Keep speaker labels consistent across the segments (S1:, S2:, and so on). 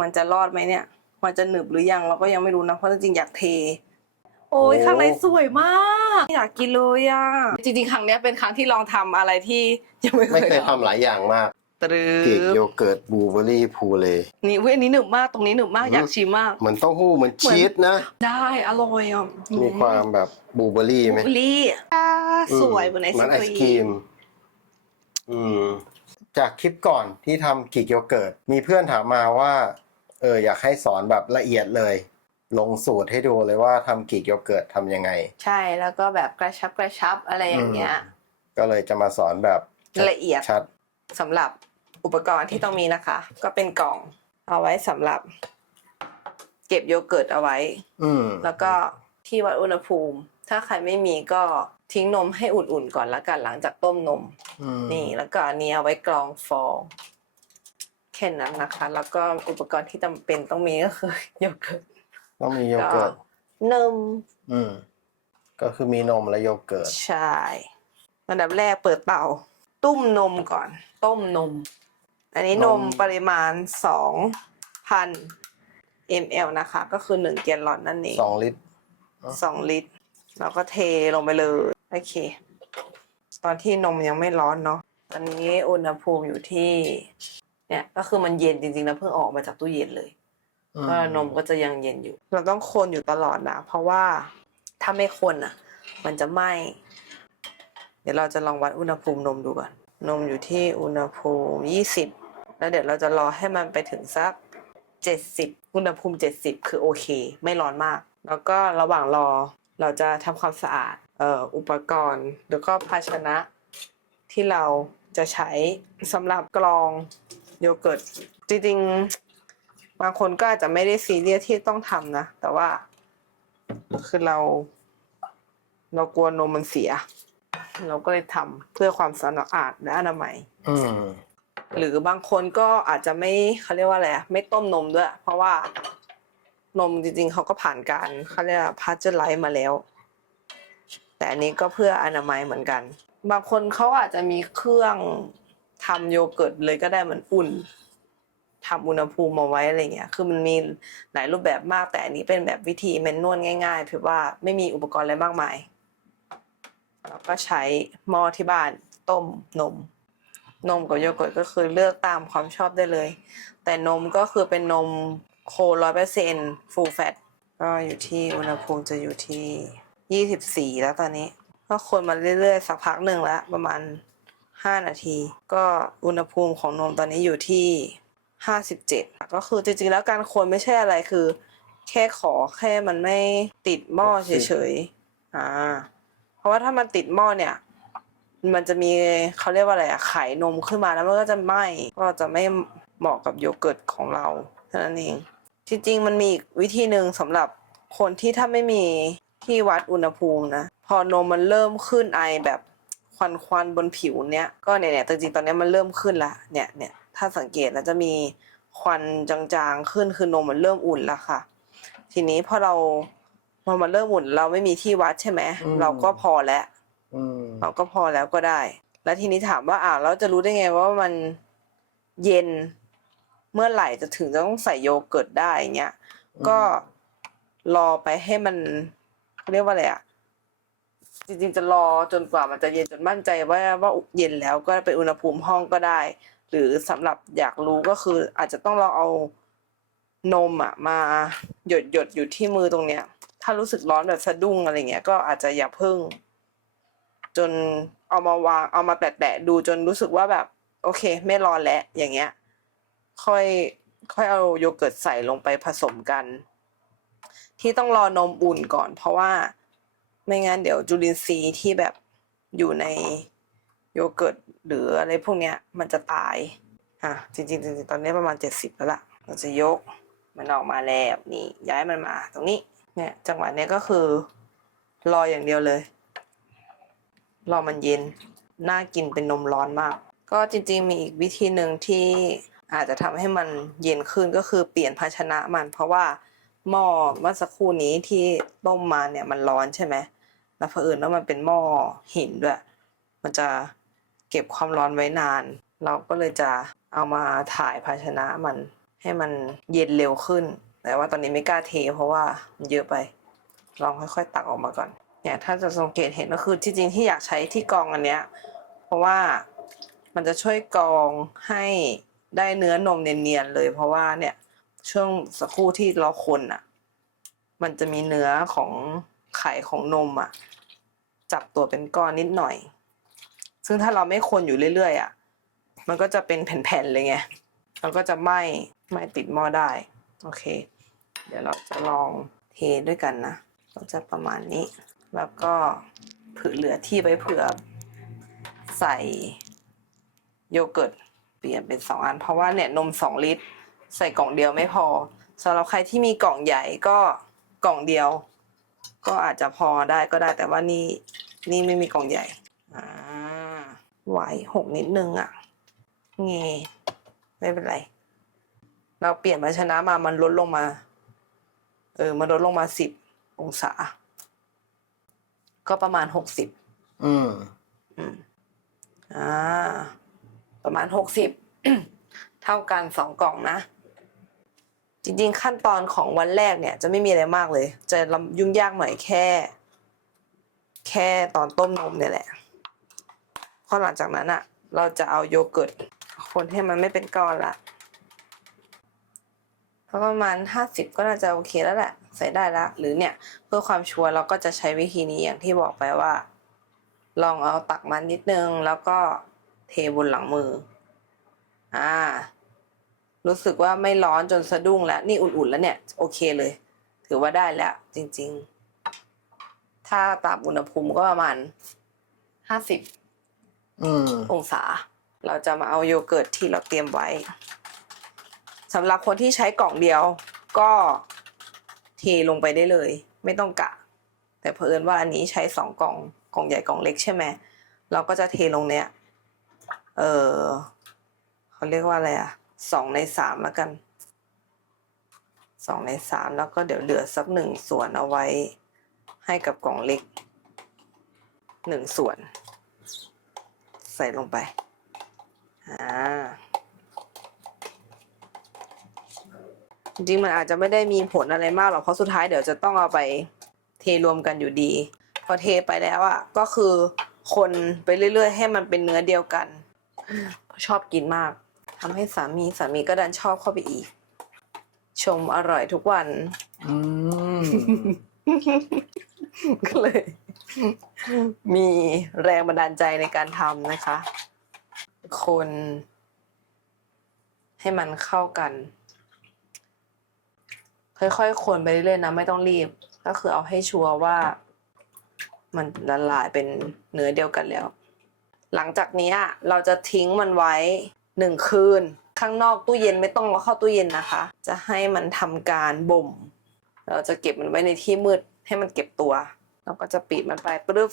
S1: มันจะรอดไหมเนี่ย มันจะหนึบหรือยังเราก็ยังไม่รู้นะ เพราะจริงๆอยากเท โอ้ยข้างในสวยมากอยากกินเลยอะ จริงๆ ครั้งเนี้ยเป็นครั้งที่ลองทำอะไรที่ยังไม่เค
S2: ไม่
S1: ย
S2: เคย
S1: ท
S2: ทำหลายอย่างมากำ
S1: ตรึ
S2: เกกโย
S1: บ
S2: เกิร์ตบลูเบอร์รี่พูเล
S1: นี่เว้ยอันนี้หนึบมากตรงนี้หนึบมาก
S2: อืม
S1: อยากชิมมาก
S2: เหมือนเต้าหู้เหมือนชีสนะ
S1: ได้อร่อยอะ
S2: มีความแบบบลูเบอร์รี่ไหม
S1: บุรีอ่าสวยเหมือนไอศ
S2: เหมือนไอศ
S1: ก
S2: ค
S1: รี
S2: รี
S1: ม
S2: ม อืม จากคลิปก่อนที่ทำกิกโยเกิร์ตมีเพื่อนถามมาว่า เอออยากให้สอนแบบละเอียดเลย ลงสูตรให้ดูเลยว่าทำกิกโยเกิร์ตทำยังไง
S1: ใช่แล้วก็แบบกระชับกระชับอะไรอย่างเงี้ย
S2: ก็เลยจะมาสอนแบบ
S1: ละเอียด
S2: ชัด
S1: สำหรับอุปกรณ์ที่ต้องมีนะคะ ก็เป็นกล่องเอาไว้สำหรับ เก็บโยเกิร์ตเอาไว้
S2: อืม
S1: แล้วก็ที่วัดอุณหภูมิ ถ้าใครไม่มีก็ทิ้งนมให้อุ่นๆก่อนละกันหลังจากต้มนม
S2: อืม
S1: นี่แล้วก็อันนี้เอาไว้กรองฟอง แค่นั้นนะคะ แล้วก็อุปกรณ์ที่จำเป็นต้องมีก็คือโยเกิร์ต
S2: ต้องมีโยเกิร์ต
S1: นม
S2: อืม ก็คือมีนมและโยเกิร์ต
S1: ใช่อันดับแรกเปิดเตา ตุ้มนมก่อน ต้มนม อันนี้นมปริมาณสองพัน ml นะคะ ก็คือหนึ่งแกลลอนนั่นเอง
S2: สองลิตร
S1: สองลิตรแล้วก็เทลงไปเลย โอเค ตอนที่นมยังไม่ร้อนเนาะตอนนี้อุณหภูมิอยู่ที่ เนี่ย ก็คือมันเย็นจริงๆแล้วเพิ่งออกมาจากตู้เย็นเลย
S2: อืม
S1: ก็นมก็จะยังเย็นอยู่ เราต้องคนอยู่ตลอดนะเพราะว่าถ้าไม่คนอะ มันจะไหม้เดี๋ยวเราจะลองวัดอุณหภูมินมดูก่อนนมอยู่ที่อุณหภูมิยี่สิบแล้วเดี๋ยวเราจะรอให้มันไปถึงสักเจ็ดสิบอุณหภูมิเจ็ดสิบคือโอเค ไม่ร้อนมาก แล้วก็ระหว่างรอเราจะทำความสะอาดเอ่ออุปกรณ์ แล้วก็ภาชนะที่เราจะใช้สำหรับกรอง โยเกิร์ตจริงๆ บางคนก็อาจจะไม่ได้ซีเรียสที่ต้องทำนะ แต่ว่า คือเรา เรากลัวนมมันเสีย เราก็เลยทำเพื่อความสะอาดและอนามัย
S2: อืม
S1: หรือบางคนก็อาจจะไม่เขาเรียกว่าอะไรอะไม่ต้มนมด้วย เพราะว่านมจริงๆเขาก็ผ่านการเขาเรียกพาสเจอร์ไลท์มาแล้ว แต่อันนี้ก็เพื่ออนามัยเหมือนกัน บางคนเขาอาจจะมีเครื่อง ทำโยเกิร์ตเลยก็ได้เหมือนอุ่นทำอุณหภูมิมาไว้อะไรเงี้ย คือมันมีหลายรูปแบบมาก แต่อันนี้เป็นแบบวิธีแมนนวลง่ายๆถือว่าไม่มีอุปกรณ์อะไรมากมายแล้วก็ใช้หม้อที่บ้านต้มนม นมกับโยเกิร์ตก็คือเลือกตามความชอบได้เลย แต่นมก็คือเป็นนมโคร้อยเปอร์เซ็นต์ฟูลแฟตก็อยู่ที่อุณหภูมิจะอยู่ที่ยี่สิบสี่แล้วตอนนี้ ก็คนมาเรื่อยๆ สักพักหนึ่งแล้วประมาณ ห้านาที ก็อุณหภูมิของนมตอนนี้อยู่ที่ห้าสิบเจ็ดก็คือจริงๆแล้วการคนไม่ใช่อะไรคือ แค่ขอแค่มันไม่ติดหม้อเฉยๆอ่าเพราะว่าถ้ามันติดหม้อเนี่ย มันจะมีเขาเรียกว่าอะไรอะไข่นมขึ้นมาแล้วมันก็จะไหม้ก็จะไม่เหมาะกับโยเกิร์ตของเราเท่านั้นเองจริงๆมันมีอีกวิธีหนึ่งสำหรับคนที่ถ้าไม่มีที่วัดอุณหภูมินะ พอนมมันเริ่มขึ้นไอแบบ ควันควันๆบนผิวเนี้ยก็เนี่ยเนี่ยแต่จริงๆตอนเนี้ยมันเริ่มขึ้นละเนี่ยเนี่ยถ้าสังเกตแล้วจะมีควันจางๆขึ้นคือนมมันเริ่มอุ่นละค่ะ ทีนี้พอเราพอมันเริ่มอุ่นเราไม่มีที่วัดใช่ไหมเราก็พอแล้ว
S2: อืม
S1: เราก็พอแล้วก็ได้ แล้วทีนี้ถามว่าอ่าเราจะรู้ได้ไงว่ามันเย็นเมื่อไหร่จะถึงจะต้องใส่โยเกิร์ตได้อย่างเงี้ยก็รอไปให้มันเขาเรียกว่าอะไรอะ จริงๆ จะรอจนกว่ามันจะเย็นจนมั่นใจว่าว่าเย็นแล้วก็เป็นอุณหภูมิห้องก็ได้ หรือสำหรับอยากรู้ก็คืออาจจะต้องลองเอานมอะมาหยดหยดอยู่ที่มือตรงเนี้ย ถ้ารู้สึกร้อนแบบสะดุ้งอะไรเงี้ยก็อาจจะอย่าเพิ่ง จนเอามาวางเอามาแตะๆดูจนรู้สึกว่าแบบ โอเค ไม่ร้อนแล้วอย่างเงี้ย ค่อยค่อยเอาโยเกิร์ตใส่ลงไปผสมกัน ที่ต้องรอนมอุ่นก่อน เพราะว่า ไม่งั้นเดี๋ยวจุลินทรีย์ที่แบบอยู่ในโยเกิร์ตหรืออะไรพวกเนี้ยมันจะตาย อะจริงๆจริงๆตอนนี้ประมาณเจ็ดสิบแล้วล่ะเราจะยกมันออกมาแล้วนี่ย้ายมันมา ตรงนี้เนี่ยจังหวะเนี้ยก็คือรออย่างเดียวเลย รอมันเย็นน่ากินเป็นนมร้อนมาก ก็จริงๆมีอีกวิธีหนึ่งที่อาจจะทำให้มันเย็นขึ้นก็คือเปลี่ยนภาชนะมัน เพราะว่าหม้อเมื่อสักครู่นี้ที่ต้มมาเนี่ยมันร้อนใช่ไหม แล้วเผอิญว่ามันเป็นหม้อหินด้วย มันจะเก็บความร้อนไว้นาน เราก็เลยจะเอามาถ่ายภาชนะมันให้มันเย็นเร็วขึ้น แต่ว่าตอนนี้ไม่กล้าเท เพราะว่ามันเยอะไป ลองค่อยๆตักออกมาก่อน เนี่ยถ้าจะสังเกตเห็นก็คือที่จริงที่อยากใช้ที่กองอันเนี้ย เพราะว่ามันจะช่วยกองให้ได้เนื้อนมเนียนๆเลย เพราะว่าเนี่ยช่วงสักครู่ที่เราคนอะ มันจะมีเนื้อของ ไข่ของนมอะ จับตัวเป็นก้อนนิดหน่อย ซึ่งถ้าเราไม่คนอยู่เรื่อยๆอะ มันก็จะเป็นแผ่นๆเลยไงมันก็จะไหม้ไหม้ติดหม้อได้ โอเค เดี๋ยวเราจะลองเทด้วยกันนะก็จะประมาณนี้ แล้วก็เผื่อเหลือที่ไว้เผื่อใส่โยเกิร์ตเปลี่ยนเป็นสองอัน เพราะว่าเนี่ยนมสองลิตร ใส่กล่องเดียวไม่พอสำหรับใครที่มีกล่องใหญ่ก็กล่องเดียว ก็อาจจะพอได้ก็ได้แต่ว่านี่นี่ไม่มีกล่องใหญ่ อ่าไหวหกนิดนึงอะเงไม่เป็นไร เราเปลี่ยนภาชนะมามันลดลงมา เออ มันลดลงมาสิบองศา ก็ประมาณหกสิบ
S2: อืม
S1: อืมอ่า ประมาณหกสิบ เท่ากันสองกล่องนะ จริงๆ ขั้นตอนของวันแรกเนี่ยจะไม่มีอะไรมากเลย จะยุ่งยากหน่อยแค่ แค่ตอนต้มนมเนี่ยแหละพราะหลังจากนั้นอะเราจะเอาโยเกิร์ตคนให้มันไม่เป็นก้อนละเพราะประมาณห้าสิบก็น่าจะโอเคแล้วแหละ ใส่ได้ละหรือเนี่ยเพื่อความชัวร์เราก็จะใช้วิธีนี้อย่างที่บอกไปว่า ลองเอาตักมันนิดนึง แล้วก็เทบนหลังมือ อ่า รู้สึกว่าไม่ร้อนจนสะดุ้งแล้ว นี่อุ่นๆแล้วเนี่ย โอเคเลย ถือว่าได้แล้ว จริง ๆ ถ้าตามอุณหภูมิก็ประมาณห้าสิบ
S2: อืม
S1: องศา เราจะมาเอาโยเกิร์ตที่เราเตรียมไว้สำหรับคนที่ใช้กล่องเดียว ก็เทลงไปได้เลย ไม่ต้องกะ แต่เผอิญว่าอันนี้ใช้สองกล่องกล่องใหญ่กล่องเล็กใช่ไหมเราก็จะเทลงเนี้ยเออเขาเรียกว่าอะไรอะ สองในสามแล้วกันสองในสามแล้วก็เดี๋ยวเหลือสักหนึ่งส่วนเอาไว้ให้กับกล่องเล็กหนึ่งส่วน ใส่ลงไปอ่าจริงๆมันอาจจะไม่ได้มีผลอะไรมากหรอกเพราะสุดท้ายเดี๋ยวจะต้องเอาไปเทรวมกันอยู่ดี พอเทไปแล้วอะก็คือคนไปเรื่อยๆ ให้มันเป็นเนื้อเดียวกัน ชอบกินมาก ทำให้สามีสามีก็ดันชอบเข้าไปอีก ชมอร่อยทุกวัน
S2: อืม
S1: ก็เลย มีแรงบันดาลใจในการทำนะคะ คน ให้มันเข้ากัน ค่อยๆคนไปเรื่อยๆนะ ไม่ต้องรีบ ก็คือเอาให้ชัวร์ว่า มันละลายเป็นเนื้อเดียวกันแล้ว หลังจากนี้อะเราจะทิ้งมันไว้ หนึ่งคืน ข้างนอกตู้เย็นไม่ต้องเอาเข้าตู้เย็นนะคะ จะให้มันทำการบ่ม เราจะเก็บมันไว้ในที่มืดให้มันเก็บตัว เราก็จะปิดมันไปปึ๊บ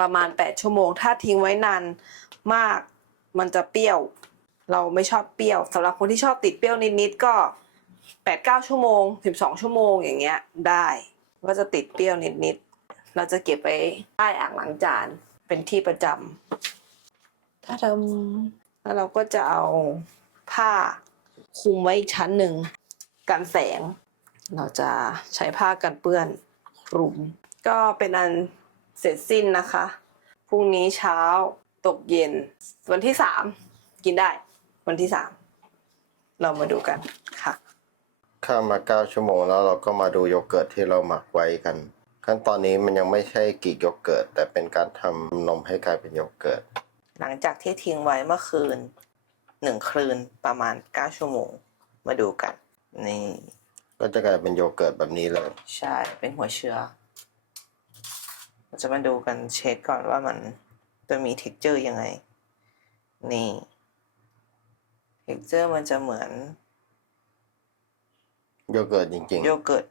S1: ประมาณ 8 ชั่วโมง ถ้าทิ้งไว้นานมากมันจะเปรี้ยว เราไม่ชอบเปรี้ยวสำหรับคนที่ชอบติดเปรี้ยวนิดๆก็8-9ชั่วโมง12ชั่วโมงอย่างเงี้ยได้ก็จะติดเปรี้ยวนิดๆเราจะเก็บไปใต้อ่างล้างจานเป็นที่ประจำถ้าทำ แล้วเราก็จะเอาผ้าคลุมไว้อีกชั้นหนึ่งกันแสง เราจะใช้ผ้ากันเปื้อนคลุม ก็เป็นอันเสร็จสิ้นนะคะพรุ่งนี้เช้าตกเย็น วันที่สามกินได้ วันที่สามเรามาดูกันค่ะ
S2: ข้ามมาเก้าชั่วโมงแล้วเราก็มาดูโยเกิร์ตที่เราหมักไว้กัน ขั้นตอนนี้มันยังไม่ใช่กีกโยเกิร์ตแต่เป็นการทำนมให้กลายเป็นโยเกิร์ต
S1: หลังจากที่ทิ้งไว้เมื่อคืนหนึ่งคืนประมาณเก้าชั่วโมง มาดูกัน นี่
S2: ก็จะกลายเป็นโยเกิร์ตแบบนี้เลย
S1: ใช่ เป็นหัวเชื้อเราจะมาดูกันเช็คก่อนว่ามันจะมี t e x t อร์ยังไง นี่ t e x t อร์มันจะเหมือน
S2: โยเกิร์ตจริง
S1: โยเกิร์ต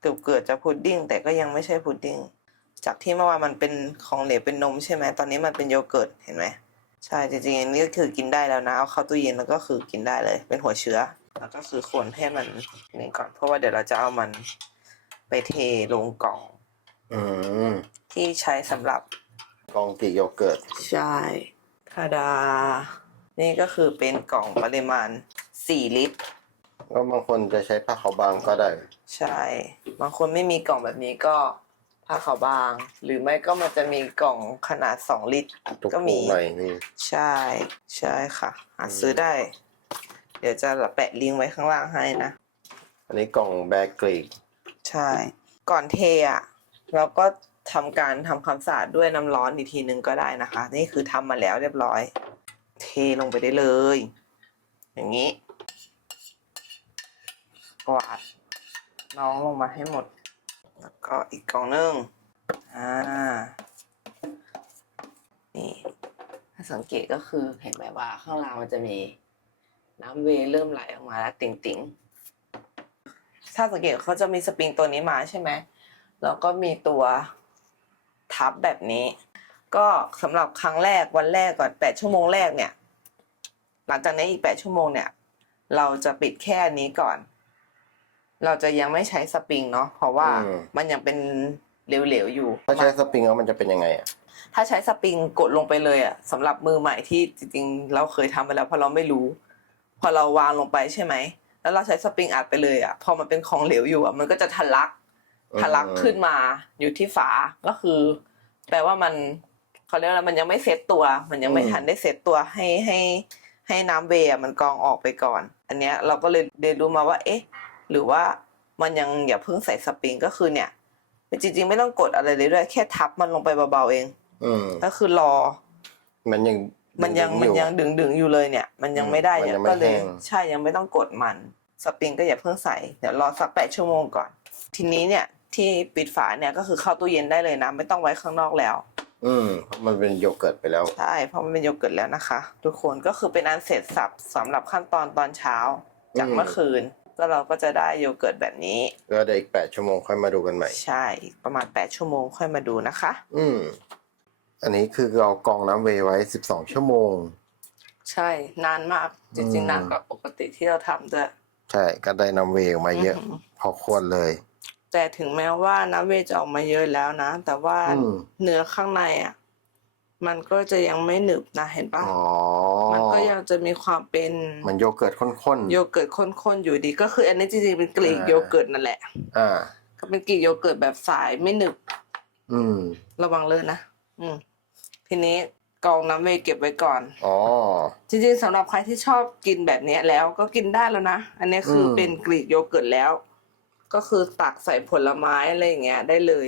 S1: เกือบเกิดจะพุดดิ้งแต่ก็ยังไม่ใช่พุดดิ้ง จากที่เมื่อวานมันเป็นของเหลวเป็นนมใช่ไหมตอนนี้มันเป็นโยเกิร์ตเห็นไหมใช่จริงๆอันนี้ก็คือกินได้แล้วนะเอาเข้าตู้เย็นแล้วก็คือกินได้เลย เป็นหัวเชื้อแล้วก็คือคนให้มันนี่ก่อน เพราะว่าเดี๋ยวเราจะเอามันไปเทลงกล่อง
S2: ๆอืม
S1: ที่ใช้สำหรับ
S2: กองกรีกโยเกิร์ต
S1: ใช่ทาดา นี่ก็คือเป็นกล่องปริมาณสี่ลิตร
S2: ก็บางคนจะใช้ผ้าขาวบางก็ได้
S1: ใช่ บางคนไม่มีกล่องแบบนี้ก็ ผ้าขาวบาง หรือไม่ก็มันจะมีกล่องขนาดสองลิตร
S2: ตุก
S1: ก็มี
S2: ๆหน่อยนี่
S1: ใช่ ใช่ค่ะ หาซื้อได้ เดี๋ยวจะแปะลิงก์ไว้ข้างล่างให้นะ
S2: อันนี้กล่องแบกกรีก
S1: ใช่ ก่อนเทอะเราก็ทำการทำความสะอาดด้วยน้ำร้อนอีกทีหนึ่งก็ได้นะคะ นี่คือทำมาแล้วเรียบร้อย เทลงไปได้เลย อย่างนี้ กวาดน้องลงมาให้หมด แล้วก็อีกกล่องหนึงอ่านี่ถ้าสังเกตก็คือเห็นไหมว่าข้างล่างมันจะมีน้ำเวเริ่มไหลออกมาแล้วติ่งๆถ้าสังเกตเขาจะมีสปริงตัวนี้มาใช่ไหมแล้วก็มีตัวทับแบบนี้ ก็สำหรับครั้งแรกวันแรกก่อนแปดชั่วโมงแรกเนี่ย หลังจากนี้อีกแปดชั่วโมงเนี่ย เราจะปิดแค่นี้ก่อน เราจะยังไม่ใช้สปริงเนาะเพราะว่ามันยังเป็นเหลวๆอยู่
S2: ถ้าใช้สปริงแล้วมันจะเป็นยังไงอะ
S1: ถ้าใช้สปริงกดลงไปเลยอะสำหรับมือใหม่ที่จริงๆ เราเคยทำไปแล้วเพราะเราไม่รู้ พอเราวางลงไปใช่ไหม แล้วเราใช้สปริงอัดไปเลยอะพอมันเป็นของเหลวอยู่อะมันก็จะทะลัก
S2: อืม
S1: ทะลักขึ้นมาอยู่ที่ฝาก็คือ แปลว่ามันเขาเรียกว่าอะไรมันยังไม่เซตตัว มันยังไม่ทันได้เซตตัวให้ให้ให้น้ำเวย์อะมันกรองออกไปก่อน อันเนี้ยเราก็เลยเรียนรู้มาว่า เอ๊ะ หรือว่ามันยังอย่าเพิ่งใส่สปริงก็คือเนี่ยจริงๆไม่ต้องกดอะไรเลยด้วยแค่ทับมันลงไปเบาๆเอง
S2: อืม
S1: ก็คือรอ
S2: มันยัง
S1: มันยัง
S2: อ
S1: มันยังดึงดึงๆอยู่เลยเนี่ย มันยังไม่ได้
S2: มัน
S1: เนี่
S2: ยั
S1: ย
S2: งไม่
S1: ก็เลย
S2: แห้ง
S1: ใช่ยังไม่ต้องกดมันสปริงก็อย่าเพิ่งใส่เดี๋ยวรอสักแปดชั่วโมงก่อน ทีนี้เนี่ย ที่ปิดฝาเนี่ยก็คือเข้าตู้เย็นได้เลยนะ ไม่ต้องไว้ข้างนอกแล้ว
S2: อืมเพราะมันเป็นโยเกิร์ตไปแล้ว
S1: ใช่เพราะมันเป็นโยเกิร์ตแล้วนะคะ ทุกคนก็คือเป็นอันเสร็จสับสำหรับขั้นตอนตอนเช้าจาก
S2: อืม
S1: เมื่อคืน ก็เราก็จะได้โยเกิร์ตแบบนี้
S2: ก็เดี๋ยวอีกแปดชั่วโมงค่อยมาดูกันใหม่
S1: ใช่อีกประมาณแปดชั่วโมงค่อยมาดูนะคะ
S2: อืม อันนี้คือเรากรองน้ำเวย์ไว้สิบสองชั่วโมง
S1: ใช่นานมากจริง ๆนานกว่าปกติที่เราทำด้วย
S2: ใช่ก็ได้น้ำเวย์ออกมาเยอะ
S1: อือหือ
S2: พอควรเลย
S1: แต่ถึงแม้ว่าน้ำเวย์จะออกมาเยอะแล้วนะ แต่ว่า
S2: อืม
S1: เนื้อข้างในอะ มันก็จะยังไม่หนึบนะเห็นปะ
S2: อ๋อ
S1: มันก็ยังจะมีความเป็น
S2: มันโยเกิร์ตข้นๆ
S1: โยเกิร์ตข้นๆอยู่ดี ก็คืออันนี้จริงๆเป็นกรีก
S2: อ่า
S1: โยเกิร์ตนั่นแหละ
S2: อ่า
S1: ก็เป็นกรีกโยเกิร์ตแบบสายไม่หนึบ
S2: อืม
S1: ระวังเลยนะ อืม ทีนี้กรองน้ำเวย์เก็บไว้ก่อน
S2: อ๋อ
S1: จริงๆสำหรับใครที่ชอบกินแบบเนี้ยแล้วก็กินได้แล้วนะ อันนี้คืออ
S2: ม
S1: เป็นกรีกโยเกิร์ตแล้ว ก็คือตักใส่ผลไม้อะไรอย่างเงี้ยได้เลย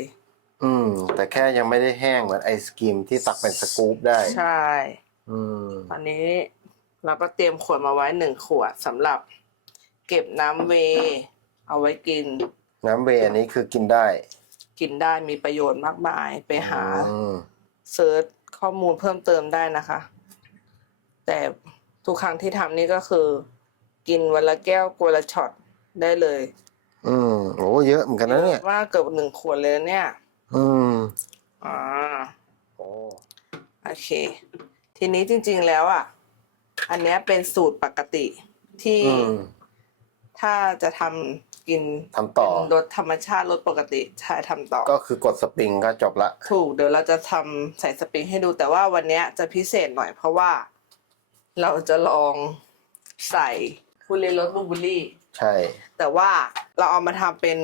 S2: อืม แต่แค่ยังไม่ได้แห้งเหมือนไอศกรีมที่ตักเป็นสกู๊ปได้
S1: ใช่
S2: อืม
S1: ตอนนี้เราก็เตรียมขวดมาไว้หนึ่งขวดสำหรับ เก็บน้ำเวย์เอาไว้กิน
S2: น้ำเวย์อันนี้คือกินได้
S1: กินได้มีประโยชน์มากมายไปหา
S2: อืม
S1: เซิร์ชข้อมูลเพิ่มเติมได้นะคะ แต่ทุกครั้งที่ทำนี่ก็คือ กินวันละแก้วกวนละช็อตได้เลย
S2: อืมโอ้เยอะเหมือนกันนะเนี่ย
S1: ว่าเกือบหนึ่งขวดเลยนะเนี่ย
S2: อืม
S1: อ่า
S2: โอ้
S1: โอเค ทีนี้จริง ๆแล้วอะ อันเนี้ยเป็นสูตรปกติที่
S2: อืม
S1: ถ้าจะทำกิน
S2: ทำต่อ
S1: เป็นรสธรรมชาติรสปกติใช่ทำต่อ
S2: ก็คือกดสปริงก็จบละ
S1: ถูกเดี๋ยวเราจะทำใส่สปริงให้ดูแต่ว่าวันเนี้ยจะพิเศษหน่อยเพราะว่า เราจะลองใส่คูเลรสบลูเบอร์รี่
S2: ใช่
S1: แต่ว่าเราเอามาทำเป็น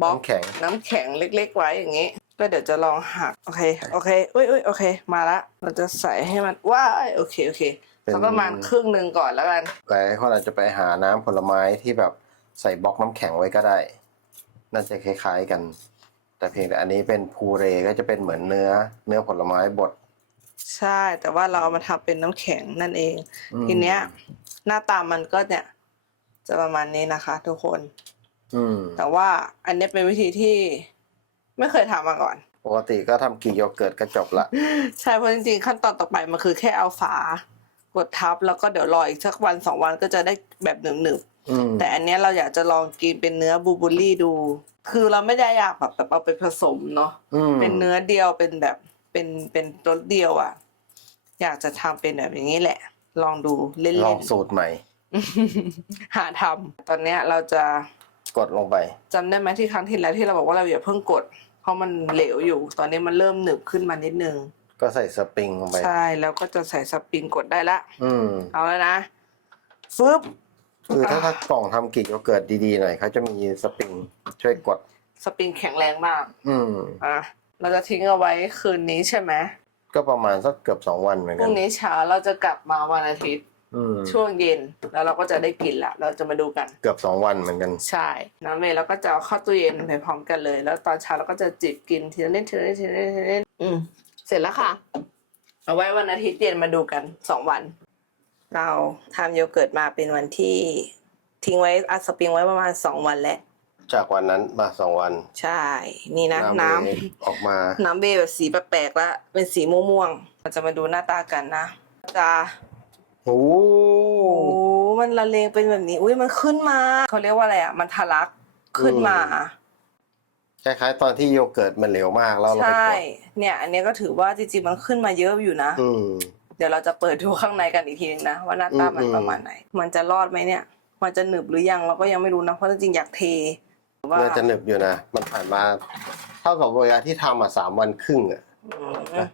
S1: บล็อก
S2: น้ำแข็ง
S1: น้ำแข็งเล็กๆไว้อย่างนี้ ก็เดี๋ยวจะลองหัก โอเค โอเคอุ้ยอุ้ยโอเค มาละ เราจะใส่ให้มันว้ายโอเค โอเค
S2: เป็น
S1: สักประมาณครึ่งหนึ่งก่อนแล้วกัน
S2: หลายคนอาจจะไปหาน้ำผลไม้ที่แบบใส่บล็อกน้ำแข็งไว้ก็ได้ น่าจะคล้ายๆกัน แต่เพียงแต่อันนี้เป็นพูเรก็จะเป็นเหมือนเนื้อ เนื้อผลไม้บด
S1: ใช่ แต่ว่าเราเอามาทำเป็นน้ำแข็งนั่นเอง
S2: อืม
S1: ทีเนี้ย หน้าตามันก็เนี่ย จะประมาณนี้นะคะ ทุกคน
S2: อืม
S1: แต่ว่าอันเนี้ยเป็นวิธีที่ไม่เคยทำมาก่อน
S2: ปกติก็ทำกี่โยเกิร์ตก็จบละ
S1: ใช่เพราะจริงๆขั้นตอนต่อไปมันคือแค่เอาฝากดทับ แล้วก็เดี๋ยวรออีกสักวันสองวันก็จะได้แบบหนึบ
S2: อืม
S1: ๆแต่อันเนี้ยเราอยากจะลองกินเป็นเนื้อบูบูลลี่ดู คือเราไม่ได้อยากแบบแบบเอาไปผสมเนาะ
S2: อืม
S1: เป็นเนื้อเดียวเป็นแบบเป็นเป็นรสเดียวอะ่ะ อยากจะทำเป็นแบบอย่างนี้แหละ ลองดูเล่
S2: ลอง
S1: น
S2: สูตรใหม่
S1: ๆหาทำตอนเนี้ยเราจะ
S2: กดลงไป
S1: จำได้ไหมที่ครั้งที่แล้วที่เราบอกว่าเราอย่าเพิ่งกด เพราะมันเหลวอยู่ ตอนนี้มันเริ่มหนึบขึ้นมานิดนึง
S2: ก็ใส่สปริงลงไป
S1: ใช่แล้วก็จะใส่สปริงกดได้ละ
S2: อืม
S1: เอาแล้วนะฟึบ
S2: คือถ้าถ้ากล่องทำกรีกโยเกิร์ตดีๆหน่อยเขาจะมีสปริงช่วยกด
S1: สปริงแข็งแรงมาก
S2: อืม
S1: อะเราจะทิ้งเอาไว้คืนนี้ใช่ไหม
S2: ก็ประมาณสักเกือบสองวันเหมือน
S1: พ
S2: กั
S1: รุ่
S2: น
S1: งนี้เช้าเราจะกลับมาวันอาทิตย์
S2: อืม
S1: ช่วงเย็นแล้วเราก็จะได้กินละเราจะมาดูกัน
S2: เกือบสองวันเหมือนกัน
S1: ใช่น้ำเมย์เราก็จะเอาเข้าตู้เย็นไปพร้อมกันเลย แล้วตอนเช้าเราก็จะจิบกินทีละนิดทีละนิดทีละนิดทีละนิดอืมเสร็จแล้วค่ะ เอาไว้วันอาทิตย์เย็นมาดูกันสองวัน เราทำโยเกิร์ตมาเป็นวันที่ ทิ้งไว้อัดสปริงไว้ประมาณสองวันแล้ว
S2: จากวันนั้นมาสองวัน
S1: ใช่ นี่นะน้ำ
S2: เองออกมา
S1: น้ำเบย์แบบสีแปลกๆแล้วเป็นสีม่วงๆเราจะมาดูหน้าตากันนะจะ
S2: โอ้
S1: โอ้มันละเลงเป็นแบบนี้ อุ้ยมันขึ้นมา เขาเรียกว่าอะไรอะ มันทะลักขึ้นมา
S2: คล้ายๆ ตอนที่โยเกิร์ตมันเหลวมากแล้วเรา
S1: ใช
S2: ไป่กด
S1: เนี่ย อันเนี้ยก็ถือว่าจริงๆมันขึ้นมาเยอะอยู่นะ
S2: อืม
S1: เดี๋ยวเราจะเปิดดูข้างในกันอีกทีนึงนะ ว่าหน้าตามัน
S2: อืม
S1: ประมาณไหน มันจะรอดไหมเนี่ย มันจะหนึบหรือยังเราก็ยังไม่รู้นะเพราะจริงๆอยากเทว่า
S2: น่าจะหนึบอยู่นะ มันผ่านมา เท่ากับเวลาที่ทำอะสามวันครึ่งอะ
S1: อืม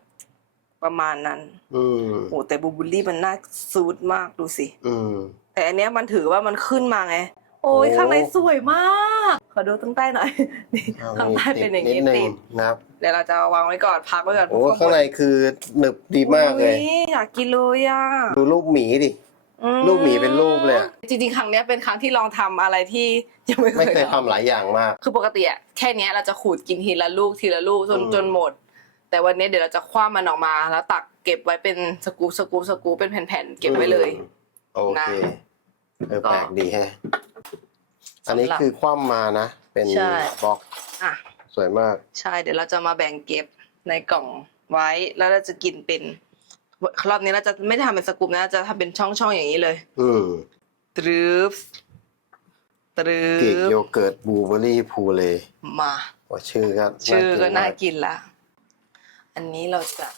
S1: ประมาณนั้น
S2: อืม
S1: โอ้แต่บูบูลลี่มันน่าซูดมากดูสิ
S2: อืม
S1: แต่อันเนี้ยมันถือว่ามันขึ้นมาไง โอ้ย
S2: โอ้
S1: ข้างในสวยมาก ขอดูตั้งใต้หน่อยนี่
S2: เอา
S1: ข้างใต้
S2: ติ
S1: เป็นอย่าง
S2: นิด
S1: นี้
S2: นึ
S1: ติ
S2: ง
S1: ด
S2: นะครับ
S1: เดี๋ยวเราจะวางไว้ก่อนพักไว้ก่อน
S2: โอ้ข้างในคือหนึบดีมากเลย
S1: อุ๊อยากกินเลยอะ
S2: ดูรูปหมีดิ
S1: อื
S2: รูปหมีเป็นรูปเลยอะ
S1: จริงๆครั้งเนี้ยเป็นครั้งที่ลองทำอะไรที่ยังไม่เค
S2: ไม่
S1: ย
S2: เคยทำหลายอย่างมาก
S1: คือปกติอะแค่เนี้ยเราจะขูดกินทีละลูกทีละลูกจน
S2: อืม
S1: จนหมด แต่วันนี้เดี๋ยวเราจะคว้ามันออกมา แล้วตักเก็บไว้เป็นสกู๊ปสกู๊ปสกู๊ปเป็นแผ่นๆเก็บไว้เลย
S2: อืมโอเค
S1: นะ
S2: เออ
S1: ก็
S2: แปลกดีแฮะอันนี้
S1: สำหรับ
S2: คือคว่ำมานะ เป็น
S1: ใช่
S2: บล็อก
S1: อะ
S2: สวยมาก
S1: ใช่ เดี๋ยวเราจะมาแบ่งเก็บในกล่องไว้ แล้วเราจะกินเป็นรอบนี้เราจะไม่ได้ทำเป็นสกู๊ปนะจะทำเป็นช่องๆอย่างนี้เลย
S2: อืม
S1: ตรึบตรึ
S2: กรีกโย
S1: บ
S2: เกิร์ตบลูเบอรี่พูเล
S1: มา
S2: ว่าชื่อก็
S1: ชื่อก็น่า
S2: กิ
S1: กินละ อันนี้เราจะ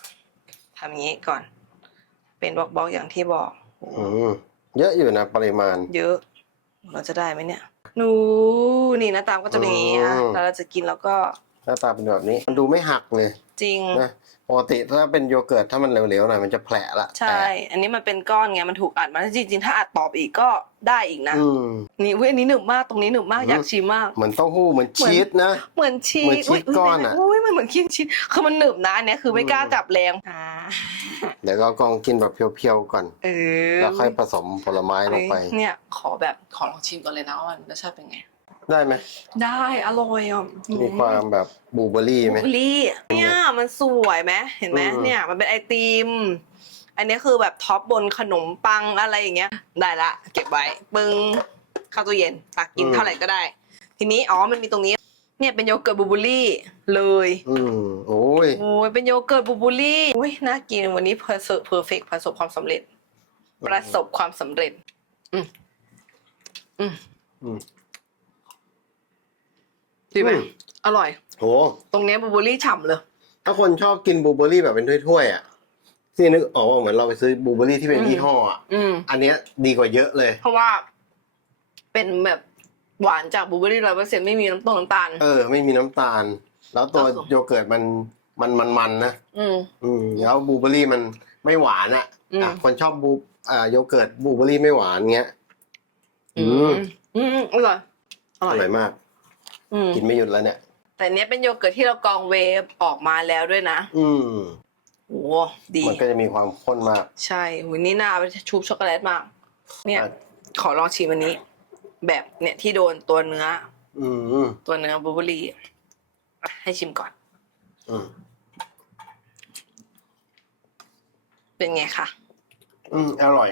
S1: ทำอย่างนี้ก่อน เป็นบล็อกๆอย่างที่บอก
S2: อืมเยอะอยู่นะปริมาณ
S1: เยอะ เราจะได้ไหมเนี่ยหนูนี่หนะตามก็จะเป็นอย่างนี้อะ
S2: อืม
S1: แล้วเราจะกินแล้วก็
S2: หน้าตาเป็นแบบนี้ มันดูไม่หักเลย
S1: จริง
S2: นะปกติถ้าเป็นโยเกิร์ตถ้ามันเหลวๆหน่อยมันจะแผลละ
S1: ใช่ อันนี้มันเป็นก้อนไงมันถูกอัดมาจริงๆถ้าอัดตอบอีกก็ได้อีกนะ
S2: อืม
S1: นี่เว้ยอันนี้หนึบมากตรงนี้หนึบมาก
S2: อืม
S1: อยากชิมมาก
S2: เหมือนเต้าหู้เหมือนชีสนะ
S1: เหมือนชี
S2: เหมือนชีส
S1: ย
S2: ก้อนอะ
S1: โอ้ยมันเหมือนชีสชีสคือมันหนึบนะอันเนี้ยคือไม่กล้าจับแรงอ่า
S2: เดี๋ยวก็กองกินแบบเพียวๆก่อน
S1: เออ
S2: แล้วค่อยผสมผลไม้ลงไป
S1: เนี่ยขอแบบขอลองชิมก่อนเลยนะว่ามันรสชาติเป็นไง
S2: ได้ไหม
S1: ได้อร่อยอะ
S2: มีความแบบบลูเบอรี่ไหม
S1: บุรีเนี่ยมันสวยไหมเห็นไหม
S2: อืม
S1: เนี่ยมันเป็นไอติม อันนี้คือแบบท็อปบนขนมปังอะไรอย่างเงี้ย ได้ละ เก็บไว้ปึ้งเข้าตู้เย็นตักกินเท่าไหร่ก็ได้ ทีนี้อ๋อมันมีตรงนี้ เนี่ยเป็นโยเกิร์ตบลูเบอร์รี่เลย
S2: อืมโอ้ย
S1: โอ้ยเป็นโยเกิร์ตบลูเบอร์รี่อุ้ยน่ากินวันนี้เพอร์เพอร์เฟกประสบความสำเร็จ ประสบความสำเร็จ อืมอืม
S2: อืม
S1: ดีไหม
S2: อืม
S1: อร่อย
S2: โห
S1: ตรงเนี้ยบลูเบอร์รี่ฉ่ำเลย
S2: ถ้าคนชอบกินบลูเบอรี่แบบเป็นถ้วยๆอะที่นึกออกว่าเหมือนเราไปซื้อบลูเบอรี่ที่เป็น
S1: อืม
S2: ยี่ห้ออะ
S1: อืม
S2: อันเนี้ยดีกว่าเยอะเลย
S1: เพราะว่า เป็นแบบหวานจากบลูเบอร์รี่ร้อยเปอร์เซ็นต์ไม่มีน้ำตาลน้ำตาล
S2: เออ ไม่มีน้ำตาล แล้วตัว
S1: ก็คือ
S2: โยเกิร์ตมันมันมันมันนะ
S1: อืม
S2: อืมแล้วบลูเบอรี่มันไม่หวานอะ
S1: อืม
S2: อะคนชอบบลูอ่าโยเกิร์ตบลูเบอรี่ไม่หวานเงี้ย อืม
S1: อืมอร่อย อ
S2: อ
S1: ร่อย
S2: ร่อยมาก
S1: อืม
S2: กินไม่หยุดแล้วเนี่ย
S1: แต่เนี้ยเป็นโยเกิร์ตที่เรากรองเวฟออกมาแล้วด้วยนะ
S2: อืม
S1: โอ้ดี
S2: มันก็จะมีความข้นมาก
S1: ใช่วันนี้น่าเอาไปชุบช็อกโกแลตมาก เนี่ย
S2: อะ
S1: ขอลองชิมอันนี้ แบบเนี่ยที่โดนตัวเนื้อ
S2: อืม
S1: ตัวเนื้อบลูเบอร์รี่อะให้ชิมก่อน
S2: อืม
S1: เป็นไงคะ
S2: อืมอร่อย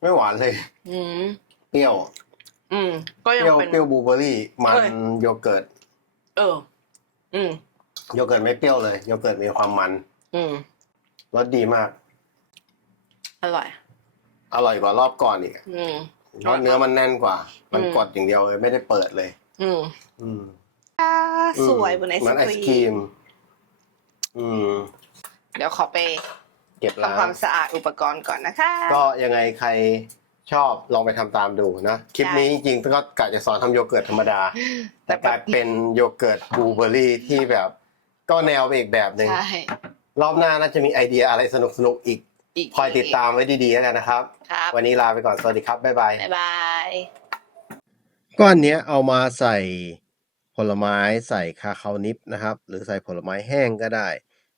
S2: ไม่หวานเลย
S1: อืม
S2: เปรี้ยว
S1: อืม ก็
S2: เป
S1: ยัง
S2: รี้ยว
S1: เป็น
S2: เปรี้ยวบลูเบอรี่ มัน
S1: เอ้ย
S2: โยเกิร์ต
S1: เออ อืม
S2: โยเกิร์ตไม่เปรี้ยวเลยโยเกิร์ตมีความมัน
S1: อืม
S2: รสดีมาก
S1: อร่อย
S2: อร่อยกว่ารอบก่อนอีกอะ
S1: อืม
S2: เพราะเนื้อมันแน่นกว่า มัน
S1: อืม
S2: กดอย่างเดียวเลยไม่ได้เปิดเลย
S1: อืม
S2: อืม
S1: สวยบนไอศ
S2: เหมือนไอศ
S1: ค
S2: ค
S1: รี
S2: รี
S1: ม
S2: ม อืม
S1: เดี๋ยวขอไป
S2: เก็บล้า
S1: ทำควางมสะอาดอุปกรณ์ก่อนนะคะ
S2: ก็ยังไงใคร ชอบลองไปทำตามดูนะ คลิปนี้จริงๆก็กะจะสอนทำโยเกิร์ตธรรมดา แต่กลายเป็นโยเกิร์ตบลูเบอร์รี่ที่แบบ ก็แนวไปอีกแบบหนึ่ง
S1: ใช่
S2: รอบหน้าน่าจะมีไอเดียอะไรสนุกๆอีก
S1: อีก
S2: คอยติดตามไว้ดีๆแล้วกันนะครับ
S1: ครับ
S2: วันนี้ลาไปก่อน สวัสดีครับ บ๊ายบาย
S1: บ๊ายบาย
S2: ก้อนเนี้ยเอามาใส่ผลไม้ใส่คาคาวนิปนะครับ หรือใส่ผลไม้แห้งก็ได้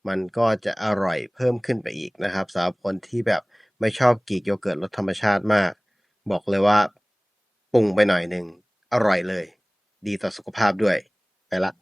S2: มันก็จะอร่อยเพิ่มขึ้นไปอีกนะครับสำหรับคนที่แบบ ไม่ชอบกรีกโยเกิร์ตรสธรรมชาติมาก บอกเลยว่าปรุงไปหน่อยหนึ่งอร่อยเลย ดีต่อสุขภาพด้วย ไปละ